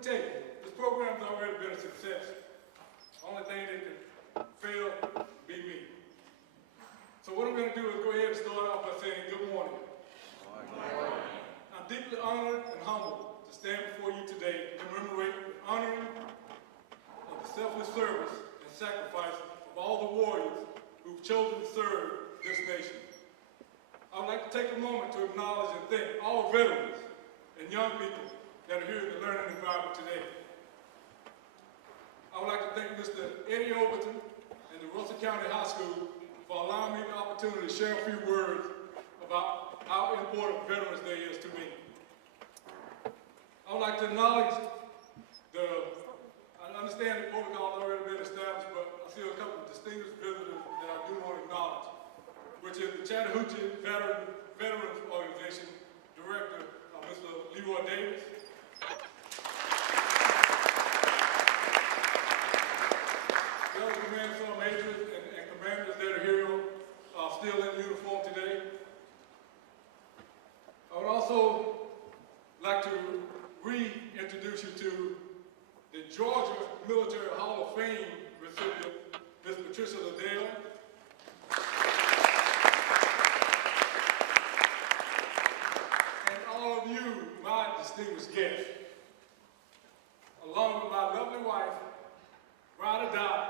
me tell you, this program's already been a success. Only thing that can fail would be me. So what I'm going to do is go ahead and start off by saying good morning. Good morning. I'm deeply honored and humbled to stand before you today to commemorate the honoring of the selfless service and sacrifice of all the warriors who've chosen to serve this nation. I would like to take a moment to acknowledge and thank all veterans and young people that are here in the learning environment today. I would like to thank Mr. Eddie Overton and the Russell County High School for allowing me the opportunity to share a few words about how important Veterans Day is to me. I would like to acknowledge I understand the protocol has already been established, but I see a couple of distinguished visitors that I do want to acknowledge, which is the Chattahoochee Veterans Organization Director, Mr. Leroy Davis. The other command sergeant majors and commanders that are here still in uniform today. I would also like to reintroduce you to the Georgia Military Hall of Fame recipient, Ms. Patricia Liddell. And all of you, my distinguished guests, along with my lovely wife, ride or die,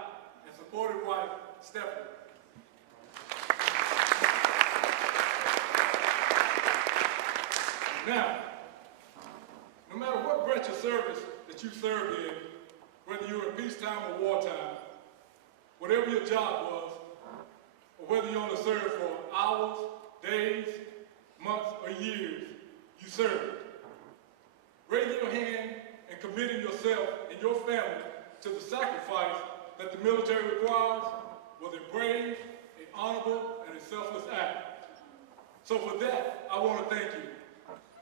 and supportive wife, Stephanie. Now, no matter what branch of service that you served in, whether you were in peacetime or wartime, whatever your job was, or whether you only served for hours, days, months, or years, you served. Raising your hand and committing yourself and your family to the sacrifice that the military requires was a brave, an honorable, and a selfless act. So for that, I want to thank you,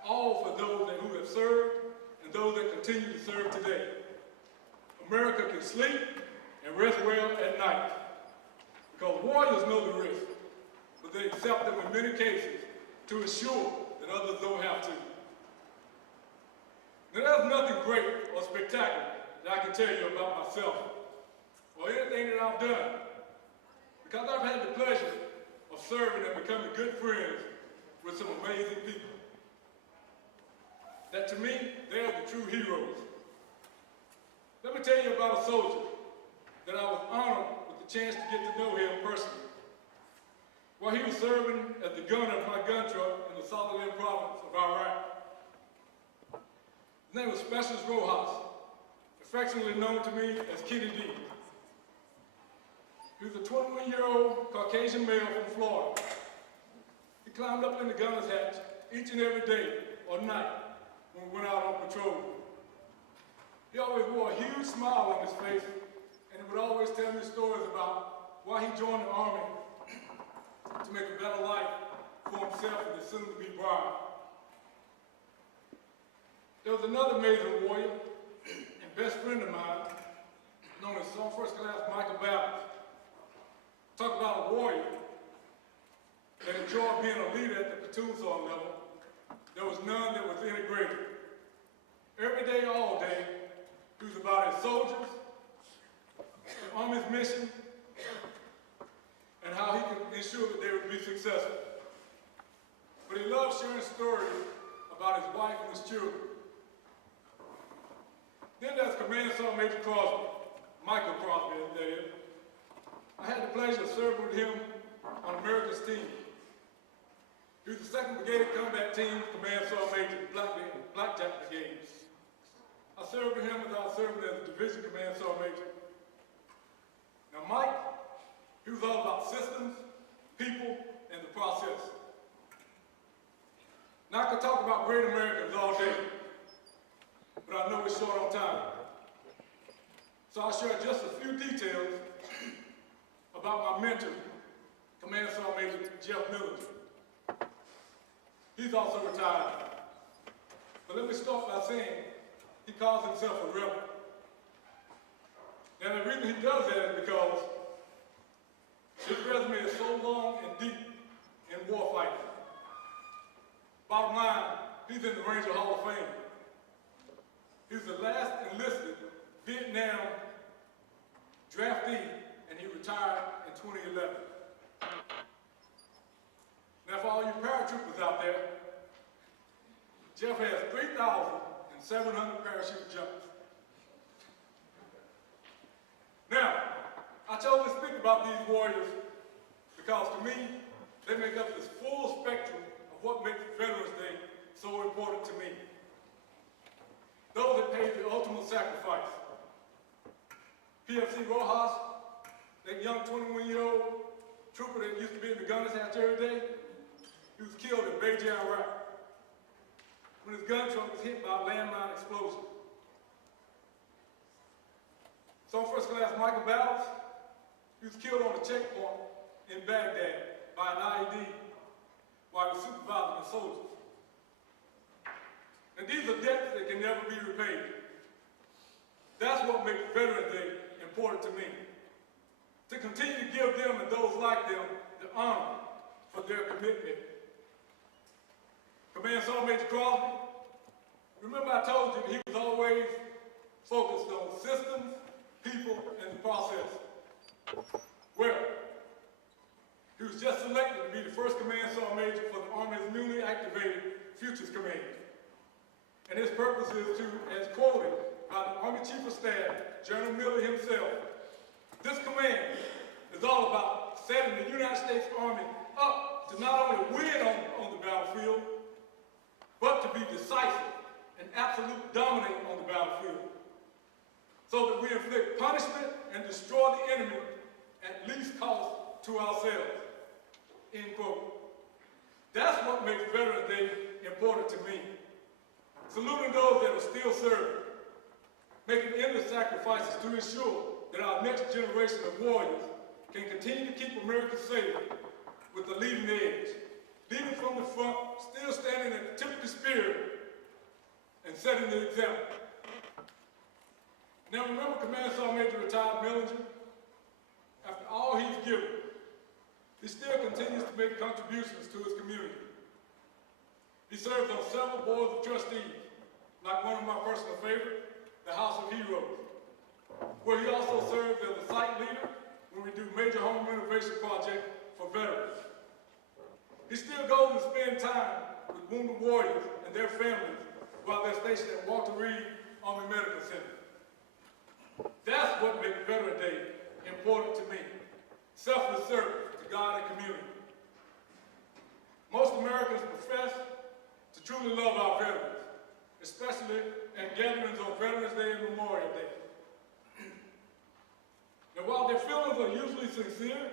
all for those who have served and those that continue to serve today. America can sleep and rest well at night because warriors know the risk, but they accept them in many cases to ensure that others don't have to. Now, there's nothing great or spectacular that I can tell you about myself or anything that I've done, because I've had the pleasure of serving and becoming good friends with some amazing people. That to me, they are the true heroes. Let me tell you about a soldier that I was honored with the chance to get to know him personally. While he was serving as the gunner of my gun truck in the Southern province of Iraq. His name was Specialist Rojas, affectionately known to me as Kenny D. He was a 21-year-old Caucasian male from Florida. He climbed up in the gunner's hatch each and every day or night when we went out on patrol. He always wore a huge smile on his face, and he would always tell me stories about why he joined the Army to make a better life for himself and his soon-to-be bride. There was another amazing warrior and best friend of mine, known as Sergeant First Class Michael Babbitt. Talk about a warrior that enjoyed being a leader at the platoon sergeant level. There was none that was integrated. Every day, all day, he was about his soldiers, the Army's mission, and how he could ensure that they would be successful. But he loved sharing stories about his wife and his children. Then there's Command Sergeant Major Crosby, Michael Crosby, that is. I had the pleasure of serving with him on America's team. He was the 2nd Brigade Combat Team Command Sergeant Major, Blackjack Brigade. I served with him as I was serving as the Division Command Sergeant Major. Now Mike, he was all about systems, people, and the process. Now I could talk about great Americans all day, but I know it's short on time. So I'll share just a few details about my mentor, Command Sergeant Major Jeff Miller. He's also retired. But let me start by saying he calls himself a rebel. And the reason he does that is because his resume is so long and deep in warfighting. Bottom line, he's in the Ranger Hall of Fame. He was the last enlisted Vietnam draftee, and he retired in 2011. Now, for all you paratroopers out there, Jeff has 3,700 parachute jumps. Now, I chose to speak about these warriors because to me, they make up this full spectrum of what makes Veterans Day so important to me. Those that paid the ultimate sacrifice. PFC Rojas, that young 21-year-old trooper that used to be in the gunner's hatch every day, he was killed in Beijing, Iraq, when his gun truck was hit by a landmine explosion. Some First Class Michael Ballas, he was killed on a checkpoint in Baghdad by an IED while he was supervising the soldiers. And these are debts that can never be repaid. That's what makes Veterans Day important to me. To continue to give them and those like them the honor for their commitment. Command Sergeant Major Crosby, remember I told you that he was always focused on systems, people, and the process. Well, he was just selected to be the first Command Sergeant Major for the Army's newly activated Futures Command. And his purpose is to, as quoted by the Army Chief of Staff, General Miller himself, this command is all about setting the United States Army up to not only win on the battlefield, but to be decisive and absolute dominating on the battlefield, so that we inflict punishment and destroy the enemy at least cost to ourselves, end quote. That's what makes Veterans Day important to me. Saluting those that are still serving, making endless sacrifices to ensure that our next generation of warriors can continue to keep America safe with the leading edge, leading from the front, still standing at the tip of the spear, and setting the example. Now remember Command Sergeant Major retired Mellinger? After all he's given, he still continues to make contributions to his community. He serves on several boards of trustees, like one of my personal favorites, the House of Heroes, where he also serves as a site leader when we do major home renovation projects for veterans. He still goes and spends time with wounded warriors and their families while they're stationed at Walter Reed Army Medical Center. That's what makes Veterans Day important to me. Selfless service to God and community. Most Americans profess to truly love our veterans, especially at gatherings on Veterans Day and Memorial Day. Now, while their feelings are usually sincere,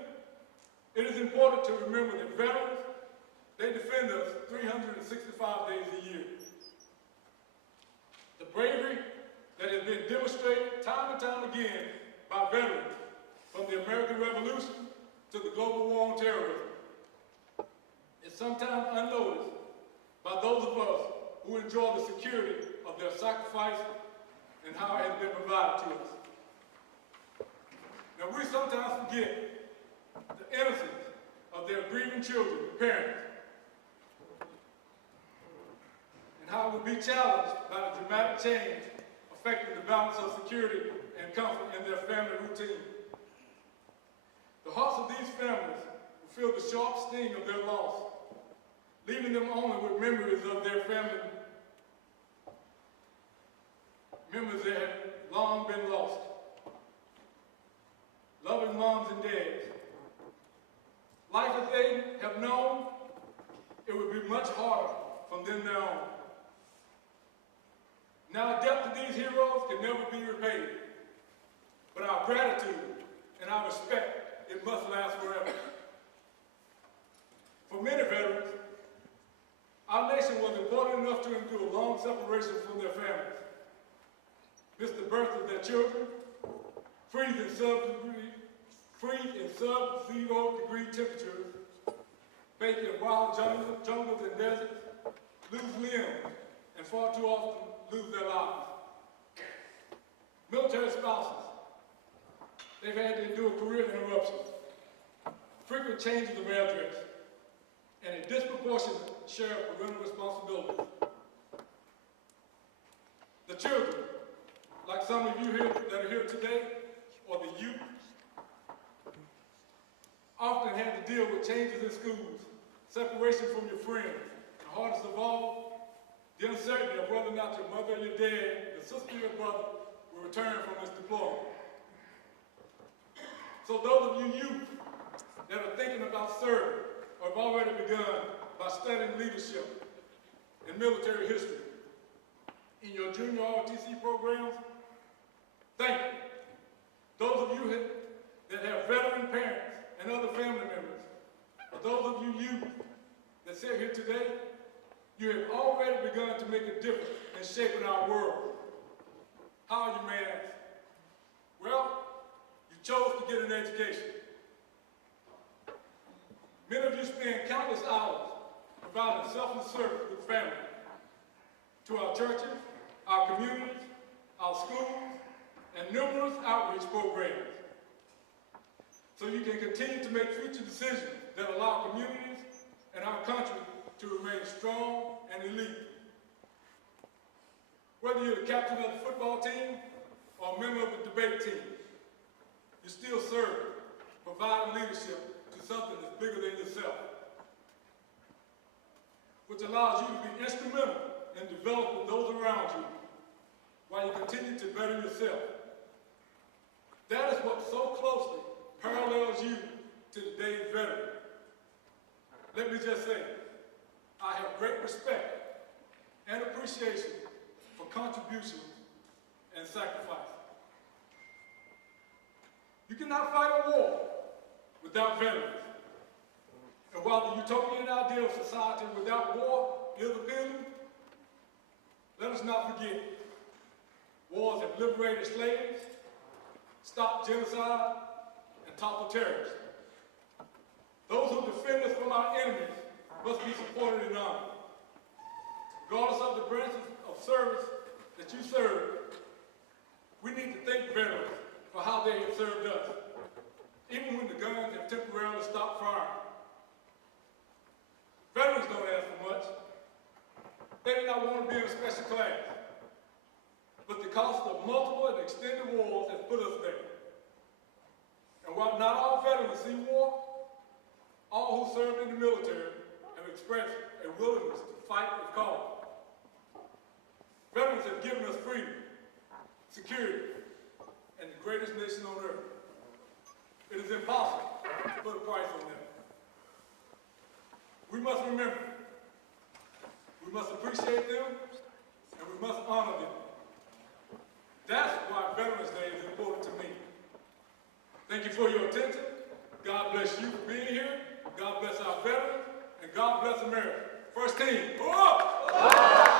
it is important to remember that veterans, they defend us 365 days a year. The bravery that has been demonstrated time and time again by veterans, from the American Revolution to the global war on terrorism, is sometimes unnoticed by those of us who enjoy the security of their sacrifice and how it has been provided to us. Now, we sometimes forget the innocence of their grieving children and parents, and how it will be challenged by the dramatic change affecting the balance of security and comfort in their family routine. The hearts of these families will feel the sharp sting of their loss, leaving them only with memories of their family members that have long been lost. Loving moms and dads. Life as they have known, it would be much harder from them now on. Now, a debt to these heroes can never be repaid, but our gratitude and our respect, it must last forever. For many veterans, our nation was important enough to endure long separation from their families, miss the birth of their children, freeze in sub-zero degree temperatures, bake in wild jungles and deserts, lose limbs, and far too often lose their lives. Military spouses, they've had to endure career interruptions, frequent changes of address, and a disproportionate share of parental responsibilities. The children, some of you here that are here today, or the youth, often had to deal with changes in schools, separation from your friends, and hardest of all, the uncertainty of whether or not your mother or your dad, your sister or your brother, will return from this deployment. So those of you youth that are thinking about serving, or have already begun by studying leadership and military history in your junior ROTC programs, thank you. Those of you that have veteran parents and other family members, or those of you youth that sit here today, you have already begun to make a difference in shaping our world. How, you may ask? Well, you chose to get an education. Many of you spend countless hours providing selfless service with family to our churches, our communities, our schools, and numerous outreach programs. So you can continue to make future decisions that allow communities and our country to remain strong and elite. Whether you're the captain of the football team or a member of the debate team, you're still serving, providing leadership to something that's bigger than yourself, which allows you to be instrumental in developing those around you while you continue to better yourself. That is what so closely parallels you to today's veteran. Let me just say, I have great respect and appreciation for contributions and sacrifice. You cannot fight a war without veterans. And while the utopian ideal of society without war is appealing, let us not forget, wars have liberated slaves, stopped genocide, and toppled terrorists. Those who defend us from our enemies must be supported and honored. Regardless of the branches of service that you serve, we need to thank veterans for how they have served us, even when the guns have temporarily stopped firing. Veterans don't ask for much. They do not want to be in a special class. But the cost of multiple and extended wars has put us there. And while not all veterans see war, all who served in the military have expressed a willingness to fight if called. Veterans have given us freedom, security, and the greatest nation on earth. It is impossible to put a price on them. We must remember, we must appreciate them, and we must honor them. That's why Veterans Day is important to me. Thank you for your attention. God bless you for being here. God bless our veterans, and God bless America. First team, go up! Go up!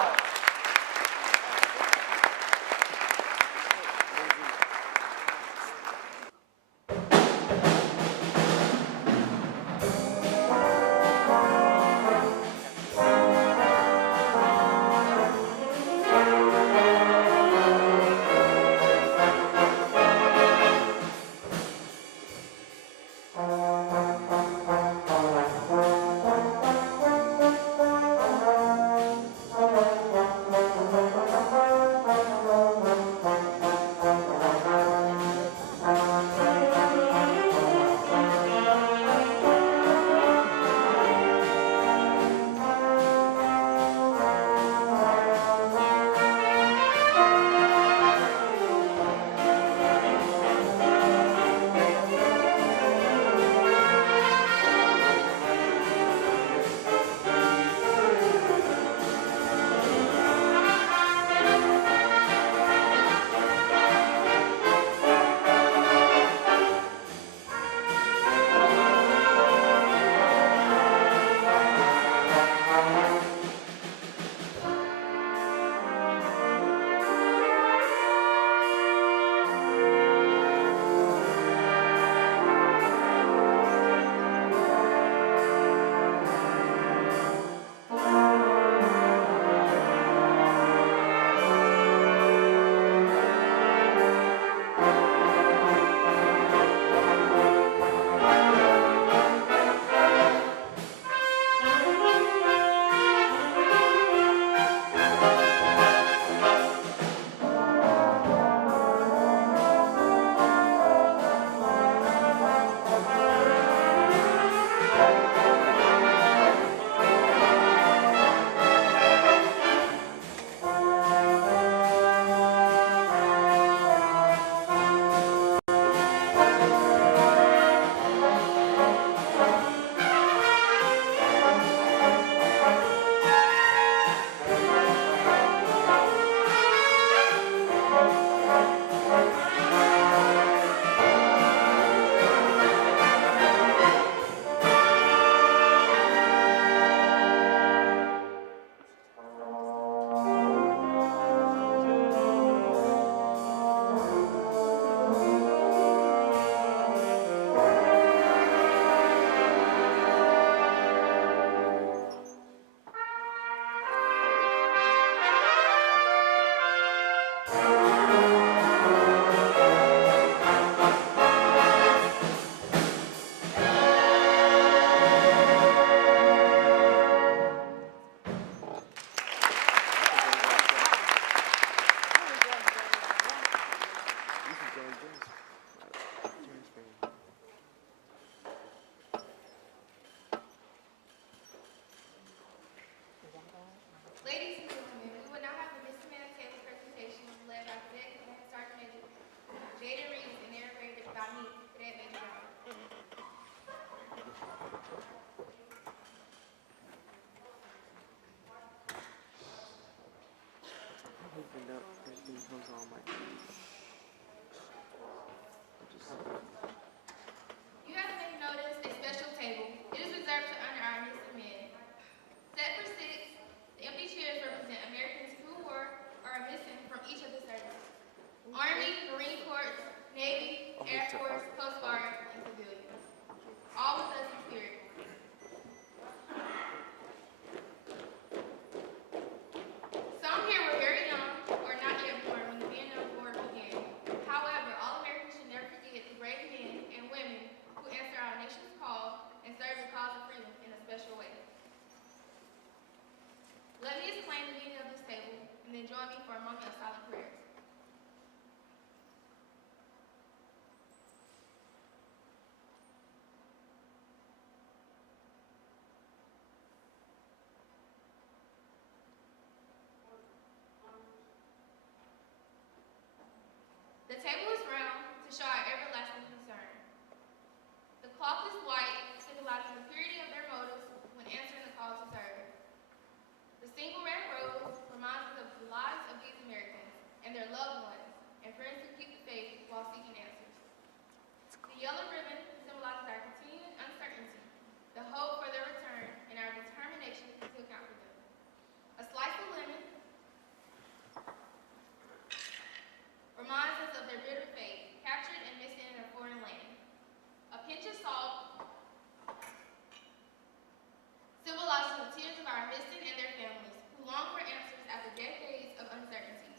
You have been noticed a special table. It is reserved to honor our missing men. Set for 6, the empty chairs represent Americans who were or are missing from each of the services. Army, Marine Corps, Navy, Air Force, Coast Guard, and civilians. All with us in spirit. Some here were very young or not yet born when the Vietnam War began. However, all Americans should never forget the brave men and women who answer our nation's call and serve the cause of freedom in a special way. Let me explain the meaning of this table and then join me for a moment of silent prayer. The table is round to show our everlasting concern. The cloth is white, symbolizing the purity of their motives when answering the call to serve. The single red rose reminds us of the lives of these Americans and their loved ones and friends who keep the faith while seeking answers. The yellow ribbon symbolizes our continued uncertainty, the hope for their return, and our determination to account for them. A slice of lemon reminds us of their bitter fate, captured and missing in a foreign land. A pinch of salt symbolizes the tears of our missing and their families, who long for answers after decades of uncertainty.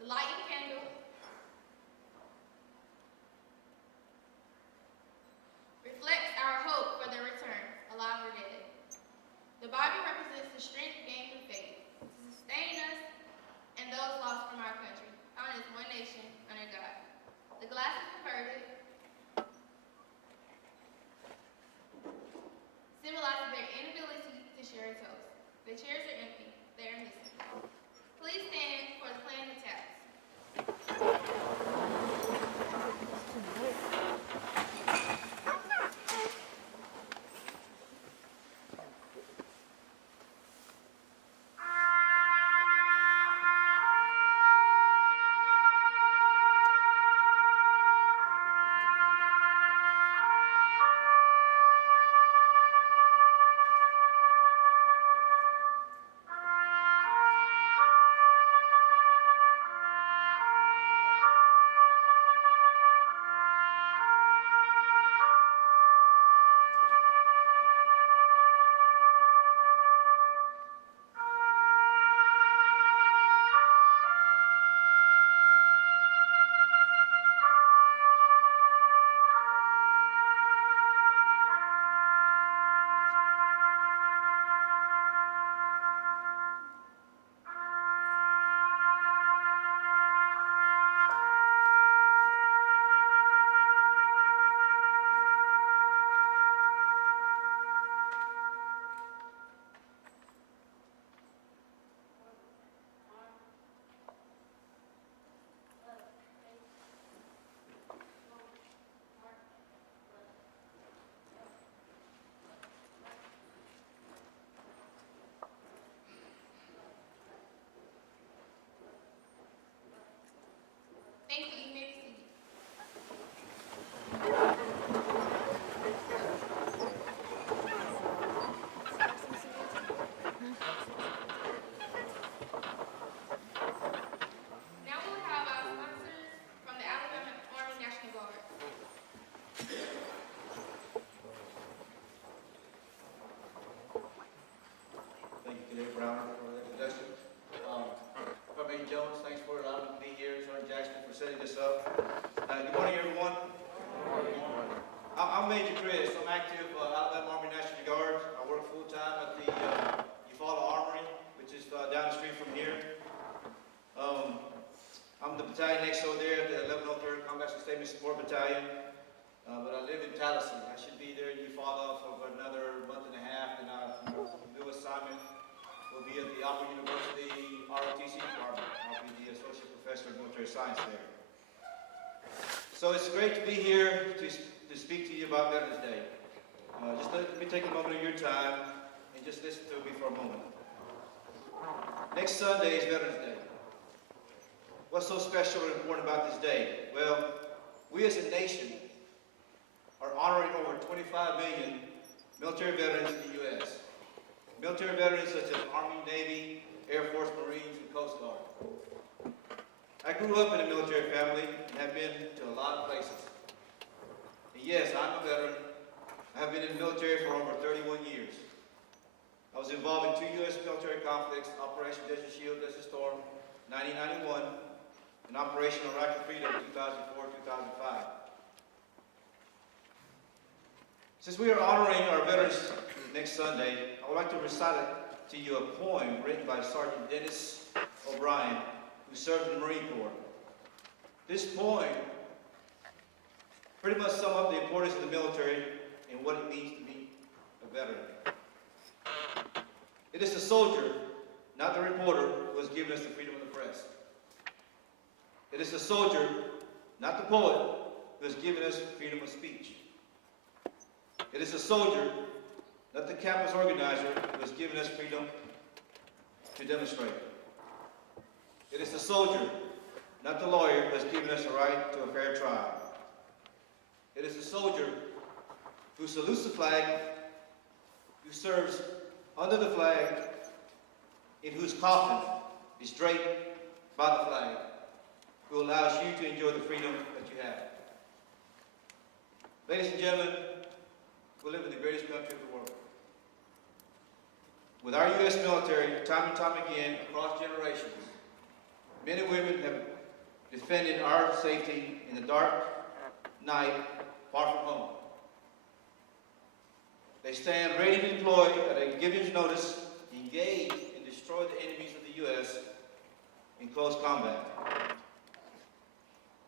The lighted candle reflects our hope for their return, alive or dead. The Bible represents the strength gained through faith, to sustain us and those lost from our country, found as one nation under God. The glass is inverted, symbolizing their inability to share a toast. The chairs are empty, they are missing. Please stand for the playing of taps. Thank you. You may be seated. Now we'll have our sponsors from the Alabama Army National Guard. Thank you, Cadet Brown, for that introduction. Major Jones, thanks for allowing me to be here. Sergeant Jackson for setting this up. Good morning, everyone. Good morning. I'm Major Chris. I'm active Alabama Army National Guard. I work full-time at the Eufaula Armory, which is down the street from here. I'm the battalion XO there at the 1103rd Combat Sustainment Support Battalion. But I live in Tallahassee. I should be there in Eufaula for another month and a half, and my new assignment will be at the Upper University ROTC department. I'll be the Associate Professor of Military Science there. So it's great to be here to speak to you about Veterans Day. Just let me take a moment of your time and just listen to me for a moment. Next Sunday is Veterans Day. what's so special and important about this day? Well, we as a nation are honoring over 25 million military veterans in the U.S. Military veterans such as Army, Navy, Air Force, Marines, and Coast Guard. I grew up in a military family and have been to a lot of places. And yes, I'm a veteran. I have been in the military for over 31 years. I was involved in 2 U.S. military conflicts, Operation Desert Shield, Desert Storm, 1991, and Operation Iraqi Freedom, 2004-2005. Since we are honoring our veterans next Sunday, I would like to recite to you a poem written by Sergeant Dennis O'Brien, who served in the Marine Corps. This poem pretty much sums up the importance of the military and what it means to be a veteran. It is the soldier, not the reporter, who has given us the freedom of the press. It is the soldier, not the poet, who has given us freedom of speech. It is the soldier, not the campus organizer, who has given us freedom to demonstrate. It is the soldier, not the lawyer, who has given us the right to a fair trial. It is the soldier who salutes the flag, who serves under the flag, in whose coffin is draped by the flag, who allows you to enjoy the freedom that you have. Ladies and gentlemen, we live in the greatest country of the world. With our U.S. military, time and time again, across generations, men and women have defended our safety in the dark night, far from home. They stand ready to deploy at a given notice, engage and destroy the enemies of the U.S. in close combat.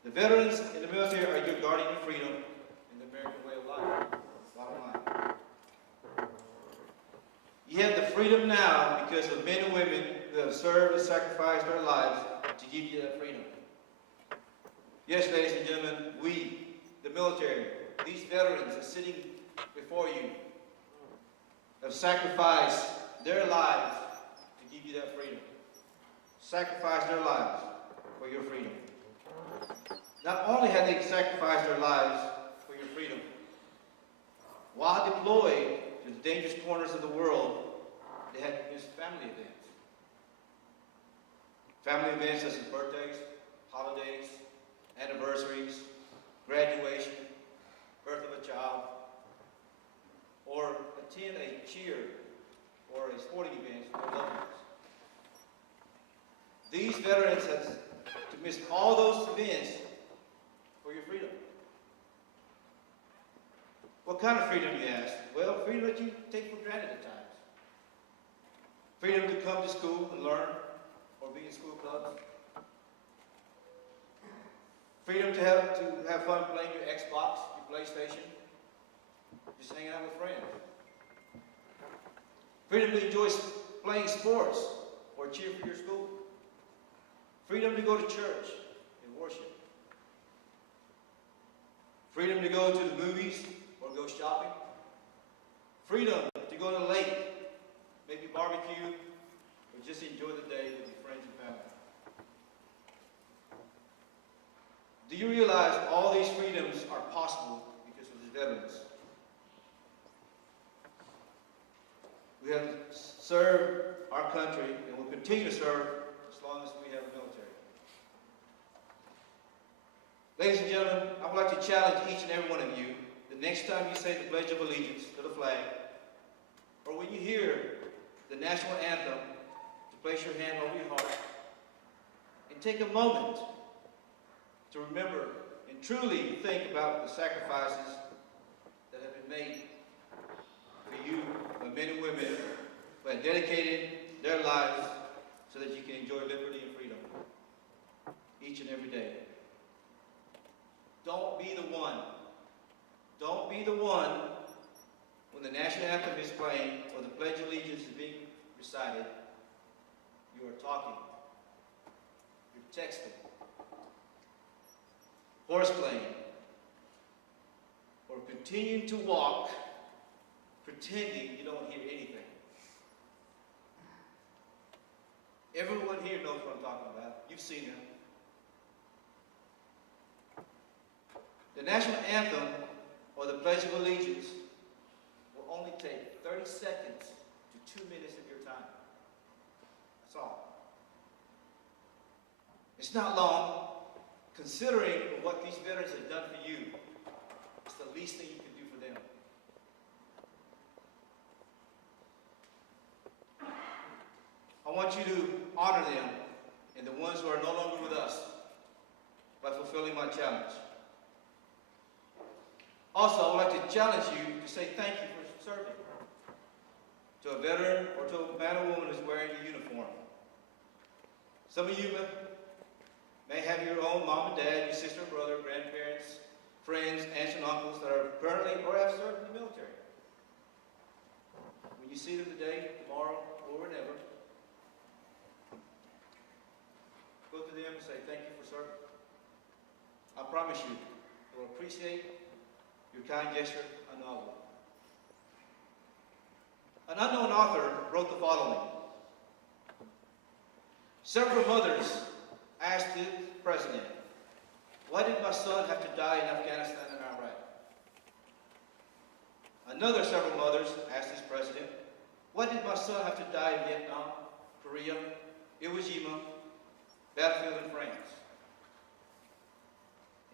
The veterans in the military are your guardian of freedom and the American way of life. Bottom line. You have the freedom now because of men and women who have served and sacrificed their lives to give you that freedom. Yes, ladies and gentlemen, we, the military, these veterans are sitting before you, have sacrificed their lives to give you that freedom. Sacrificed their lives for your freedom. Not only have they sacrificed their lives for your freedom, while deployed to the dangerous corners of the world, they had to miss family events. Family events such as birthdays, holidays, anniversaries, graduation, birth of a child, or attend a cheer or a sporting event for their loved ones. These veterans have to miss all those events for your freedom. What kind of freedom, you ask? Well, freedom that you take for granted at times. Freedom to come to school and learn or be in school clubs. Freedom to have fun playing your Xbox, your PlayStation, just hanging out with friends. Freedom to enjoy playing sports or cheer for your school. Freedom to go to church and worship. Freedom to go to the movies or go shopping. Freedom to go to the lake, maybe barbecue, or just enjoy the day with your friends and family. Do you realize all these freedoms are possible because of these veterans? We have served our country and will continue to serve as long as we have a military. Ladies and gentlemen, I would like to challenge each and every one of you, the next time you say the Pledge of Allegiance to the flag, or when you hear the national anthem, to place your hand over your heart and take a moment to remember and truly think about the sacrifices that have been made for you, by men and women who have dedicated their lives so that you can enjoy liberty and freedom each and every day. Don't be the one. Don't be the one when the national anthem is playing or the Pledge of Allegiance is being recited. You are talking. You're texting. Horseplaying. Or continuing to walk pretending you don't hear anything. Everyone here knows what I'm talking about. You've seen them. The national anthem or the Pledge of Allegiance will only take 30 seconds to 2 minutes of your time. That's all. It's not long, considering what these veterans have done for you. It's the least thing you can do for them. I want you to honor them and the ones who are no longer with us by fulfilling my challenge. Also, I would like to challenge you to say thank you for serving to a veteran or to a man or woman who's wearing a uniform. Some of you may have your own mom and dad, your sister, brother, grandparents, friends, aunts and uncles that are currently or have served in the military. When you see them today, tomorrow, or whenever, go to them and say thank you for serving. I promise you, they will appreciate your kind gesture unknowable. An unknown author wrote the following. Several mothers asked the president, why did my son have to die in Afghanistan and Iraq? Another several mothers asked his president, why did my son have to die in Vietnam, Korea, Iwo Jima, battlefield in France?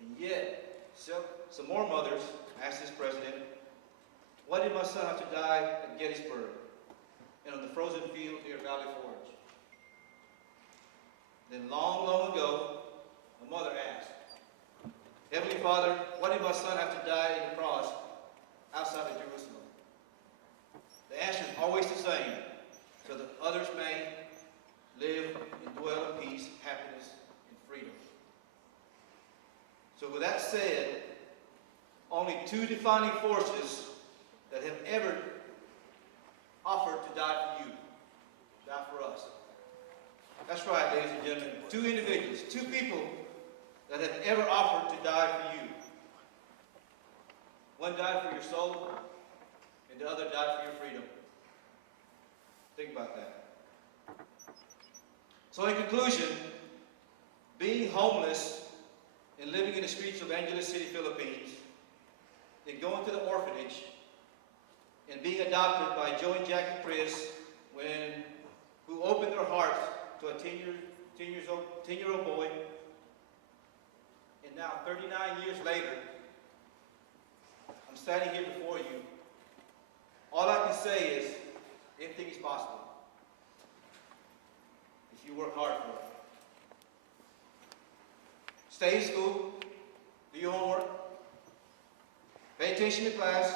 And yet, some more mothers asked his president, why did my son have to die at Gettysburg and on the frozen field near Valley Forge? Then long, long ago, a mother asked, Heavenly Father, why did my son have to die in the cross outside of Jerusalem? The answer is always the same, so that others may live and dwell in peace, happiness, and freedom. So with that said, only two defining forces that have ever offered to die for you, die for us. That's right, ladies and gentlemen. Two individuals, two people that have ever offered to die for you. One died for your soul, and the other died for your freedom. Think about that. So in conclusion, being homeless and living in the streets of Angeles City, Philippines, then going to the orphanage, and being adopted by Joe and Jackie Chris, who opened their hearts to a 10-year-old boy, and now 39 years later, I'm standing here before you. All I can say is, anything is possible if you work hard for it. Stay in school, do your homework, pay attention to class,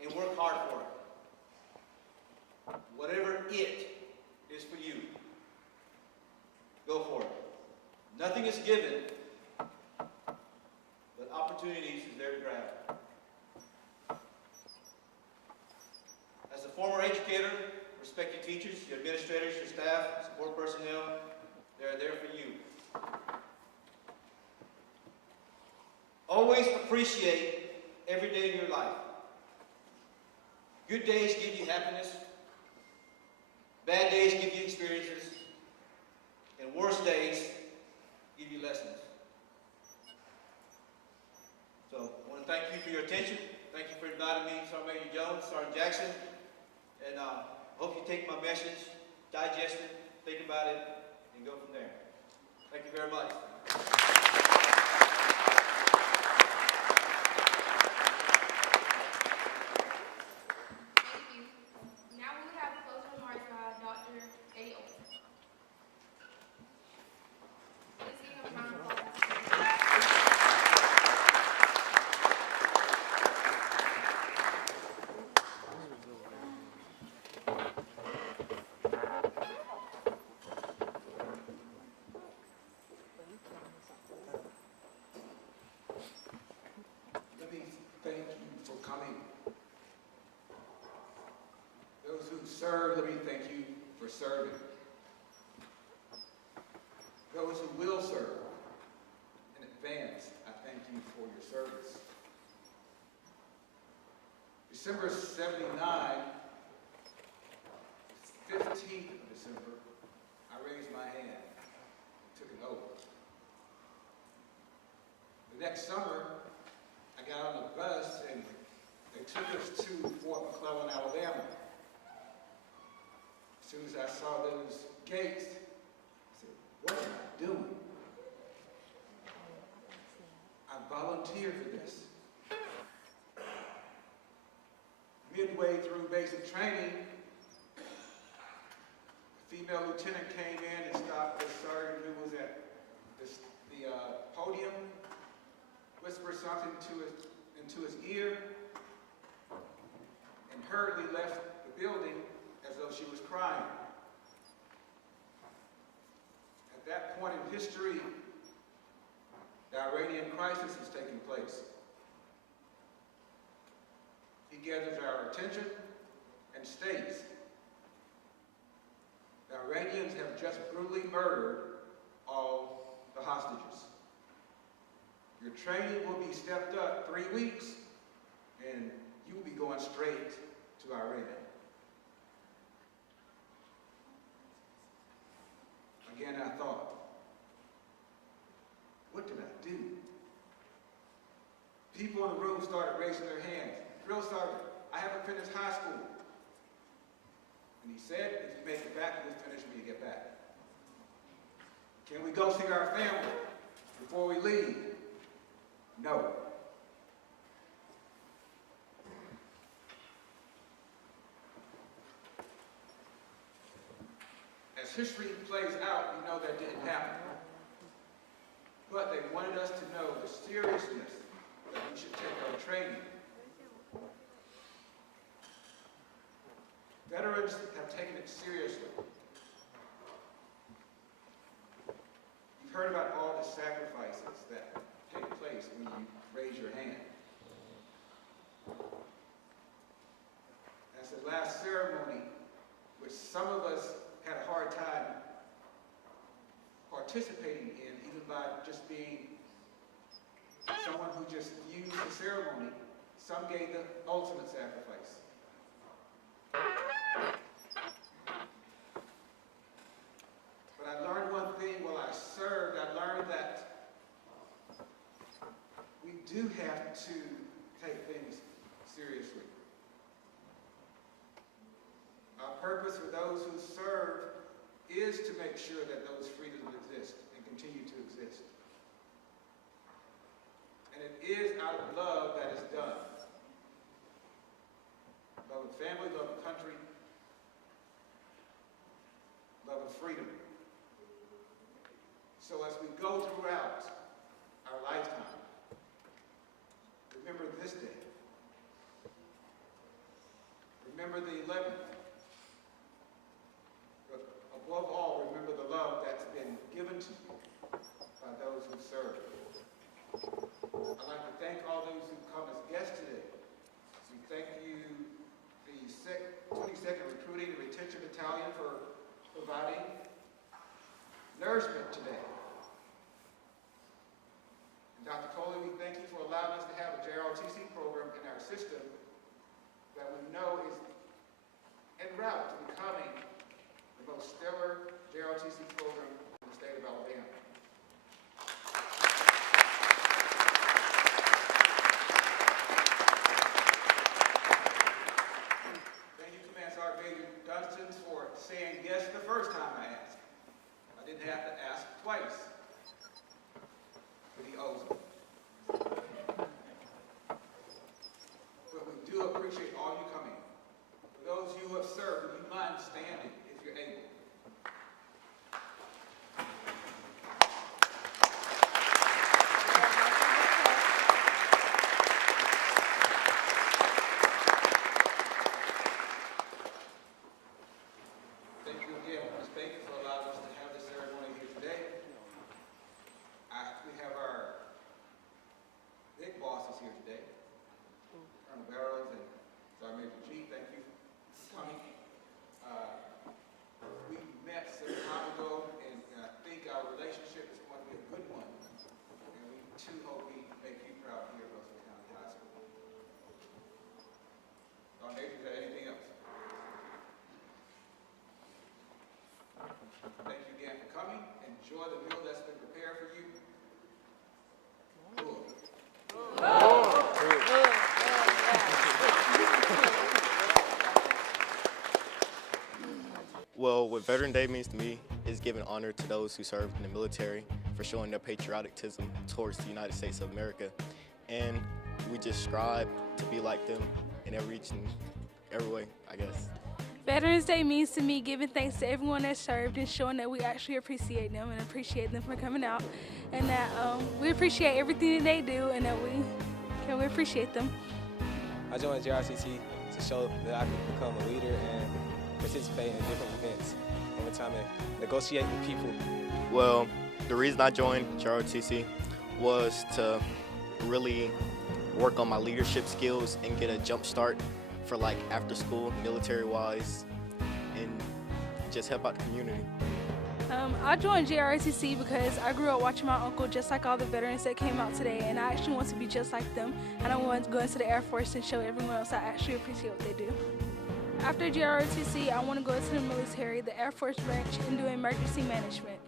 and work hard for it. Whatever it is for you, go for it. Nothing is given, but opportunities is there to grab. As a former educator, respect your teachers, your administrators, your staff, support personnel. They're there for you. Always appreciate every day of your life. Good days give you happiness. Bad days give you experiences. And worse days give you lessons. So I want to thank you for your attention. Thank you for inviting me, Sergeant Major Jones, Sergeant Jackson. And hope you take my message, digest it, think about it, and go from there. Thank you very much. Serve, let me thank you for serving. Those who will serve, in advance, I thank you for your service. December 79, 15th of December, I raised my hand and took an oath. The next summer, As soon as I saw those gates, I said, what am I doing? I volunteered for this. Midway through basic training, a female lieutenant came in and stopped the sergeant who was at the podium, whispered something into his ear, and hurriedly left the building as though she was crying. At that point in history, the Iranian crisis is taking place. He gathers our attention and states, the Iranians have just brutally murdered all the hostages. Your training will be stepped up 3 weeks, and you will be going straight to Iran. Again, I thought, what did I do? People in the room started raising their hands. Drill sergeant, I haven't finished high school. And he said, if you make it back, you'll finish when you get back. Can we go see our family before we leave? No. As history plays out, we know that didn't happen. But they wanted us to know the seriousness that we should take our training. Veterans have taken it seriously. You've heard about all the sacrifices that take place when you raise your hand. That's the last ceremony, which some of us had a hard time participating in, even by just being someone who just used the ceremony. Some gave the ultimate sacrifice. But I learned one thing while I served. I learned that we do have to take things seriously. Our purpose for those who serve is to make sure that those freedoms exist and continue to exist. And it is out of love that is done. Love of family, love of country, love of freedom. So as we go throughout our lifetime, remember this day. Remember the 11th. But above all, remember the love that's been given to you by those who serve. I'd like to thank all those who come as guests today. We thank you, the 22nd Recruiting and Retention Battalion, for providing nourishment today. And Dr. Coley, we thank you for allowing us to have a JRTC program in our system that we know is en route to becoming the most stellar JRTC program in the state of Alabama. Thank you, Command Sergeant Major Dunstan, for saying yes the first time I asked. I didn't have to ask twice. But he owes me. But we do appreciate all you coming. For those of you who have served, would you mind standing if you're able? Thank you again, Ms. Baker, for allowing us to have this ceremony here today. We have our big bosses here today, Colonel Barrows and Sergeant Major G. Thank you for coming. We met some time ago, and I think our relationship is going to be a good one. And we too hope we make you proud here at Russell County High School. Sergeant Major, is there anything else? Thank you again for coming. Enjoy the meal that's been prepared for you. Cool. Well, what Veteran Day means to me is giving honor to those who served in the military for showing their patriotism towards the United States of America. And we just strive to be like them in every way, I guess. Veterans Day means to me giving thanks to everyone that served and showing that we actually appreciate them and appreciate them for coming out, and that we appreciate everything that they do and that we appreciate them. I joined JRTOC to show that I can become a leader and participate in different events over time and negotiate with people. Well, the reason I joined JRTOC was to really work on my leadership skills and get a jump start for like after school, military-wise, and just help out the community. I joined JRTOC because I grew up watching my uncle just like all the veterans that came out today, and I actually want to be just like them, and I want to go into the Air Force and show everyone else I actually appreciate what they do. After JRTOC, I want to go into the military, the Air Force branch, and do emergency management.